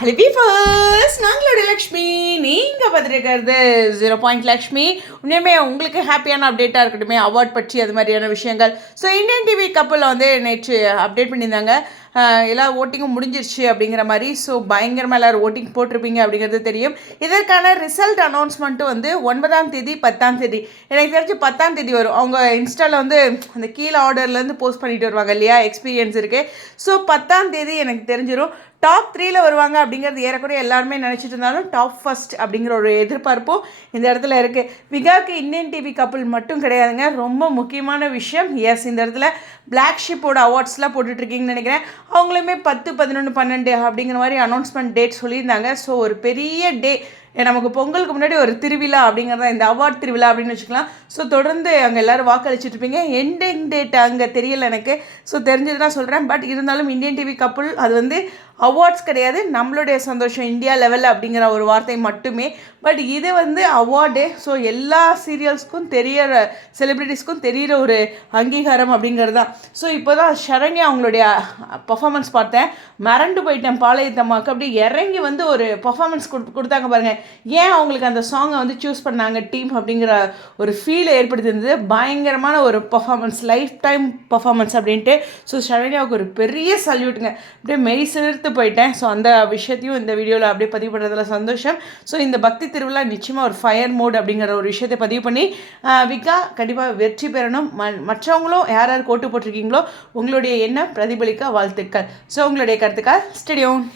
Hello பீஃபர்ஸ், நாங்களோட Lakshmi. நீங்கள் பார்த்துருக்கிறது 0 லக்ஷ்மி. உண்மையுமே உங்களுக்கு ஹாப்பியான அப்டேட்டாக இருக்கட்டுமே, அவார்ட் பற்றி அது மாதிரியான விஷயங்கள். ஸோ இந்தியன் டிவி கப்பலில் வந்து நேற்று அப்டேட் பண்ணியிருந்தாங்க. எல்லா ஓட்டிங்கும் முடிஞ்சிருச்சு அப்படிங்கிற மாதிரி. ஸோ பயங்கரமாக எல்லோரும் ஓட்டிங் போட்டிருப்பீங்க அப்படிங்கிறது தெரியும். இதற்கான ரிசல்ட் அனௌன்ஸ்மெண்ட்டும் வந்து 9ஆம் தேதி 10ஆம் தேதி, எனக்கு தெரிஞ்சு 10ஆம் தேதி வரும். அவங்க இன்ஸ்டாவில் வந்து அந்த கீழே ஆர்டர்லேருந்து போஸ்ட் பண்ணிட்டு வருவாங்க இல்லையா, எக்ஸ்பீரியன்ஸ் இருக்குது. ஸோ 10ஆம் தேதி எனக்கு தெரிஞ்சிடும். டாப் 3ல் வருவாங்க அப்படிங்கிறது ஏறக்குறைய எல்லாருமே நினச்சிட்டு இருந்தாலும் டாப் ஃபர்ஸ்ட் அப்படிங்கிற ஒரு எதிர்பார்ப்பும் இந்த இடத்துல இருக்குது. விகாக்கு இந்தியன் டிவி கப்பல் மட்டும் கிடையாதுங்க, ரொம்ப முக்கியமான விஷயம். எஸ், இந்த இடத்துல பிளாக் ஷிப்போட அவார்ட்ஸ்லாம் போட்டுட்ருக்கீங்கன்னு நினைக்கிறேன். அவங்களுமே 10, 11, 12 அப்படிங்கிற மாதிரி அனௌன்ஸ்மெண்ட் டேட் சொல்லியிருந்தாங்க. ஸோ ஒரு பெரிய டே, நமக்கு பொங்கலுக்கு முன்னாடி ஒரு திருவிழா அப்படிங்கிறத இந்த அவார்ட் திருவிழா அப்படின்னு வச்சுக்கலாம். ஸோ தொடர்ந்து அங்கே எல்லோரும் வாக்களிச்சுட்ருப்பீங்க. எண்டிங் டேட் அங்கே தெரியல எனக்கு. ஸோ தெரிஞ்சது தான் சொல்கிறேன். பட் இருந்தாலும் இந்தியன் டிவி கப்புள் அது வந்து அவார்ட்ஸ் கிடையாது, நம்மளுடைய சந்தோஷம் இந்தியா லெவலில் அப்படிங்கிற ஒரு வார்த்தை மட்டுமே. பட் இது வந்து அவார்டு. ஸோ எல்லா சீரியல்ஸ்க்கும் தெரியிற, செலிப்ரிட்டிஸ்க்கும் தெரிகிற ஒரு அங்கீகாரம் அப்படிங்கிறது தான். ஸோ இப்போ தான் ஷரண்யா அவங்களுடைய பர்ஃபார்மன்ஸ் பார்த்தேன், மறண்டு போயிட்டேன். பாளையத்தம்மாவுக்கு அப்படி இறங்கி வந்து ஒரு பர்ஃபார்மன்ஸ் கொடுத்தாங்க பாருங்கள். ஏன் அவங்களுக்கு அந்த சாங்கை வந்து சூஸ் பண்ணாங்க டீம் அப்படிங்கிற ஒரு ஃபீலை ஏற்படுத்தியிருந்தது. பயங்கரமான ஒரு பர்ஃபார்மன்ஸ், லைஃப் டைம் பர்ஃபார்மன்ஸ் அப்படின்ட்டு. ஸோ ஷரண்யாவுக்கு ஒரு பெரிய சல்யூட்டுங்க. அப்படியே மெய் சிலிர்த்து போயிட்டேன். ஸோ அந்த விஷயத்தையும் இந்த வீடியோவில் அப்படியே பதிவு பண்ணுறதுல சந்தோஷம். ஸோ இந்த பக்தி திருவிழா நிச்சயமாக ஒரு ஃபயர் மோட் அப்படிங்கிற ஒரு விஷயத்தை பதிவு பண்ணி விகா கண்டிப்பாக வெற்றி பெறணும். மற்றவங்களும் யார் யார் கோட்டு போட்டிருக்கீங்களோ உங்களுடைய எண்ணம் பிரதிபலிக்க வாழ்த்துக்கள். ஸோ உங்களுடைய கருத்துக்கள் ஸ்டேடியம்.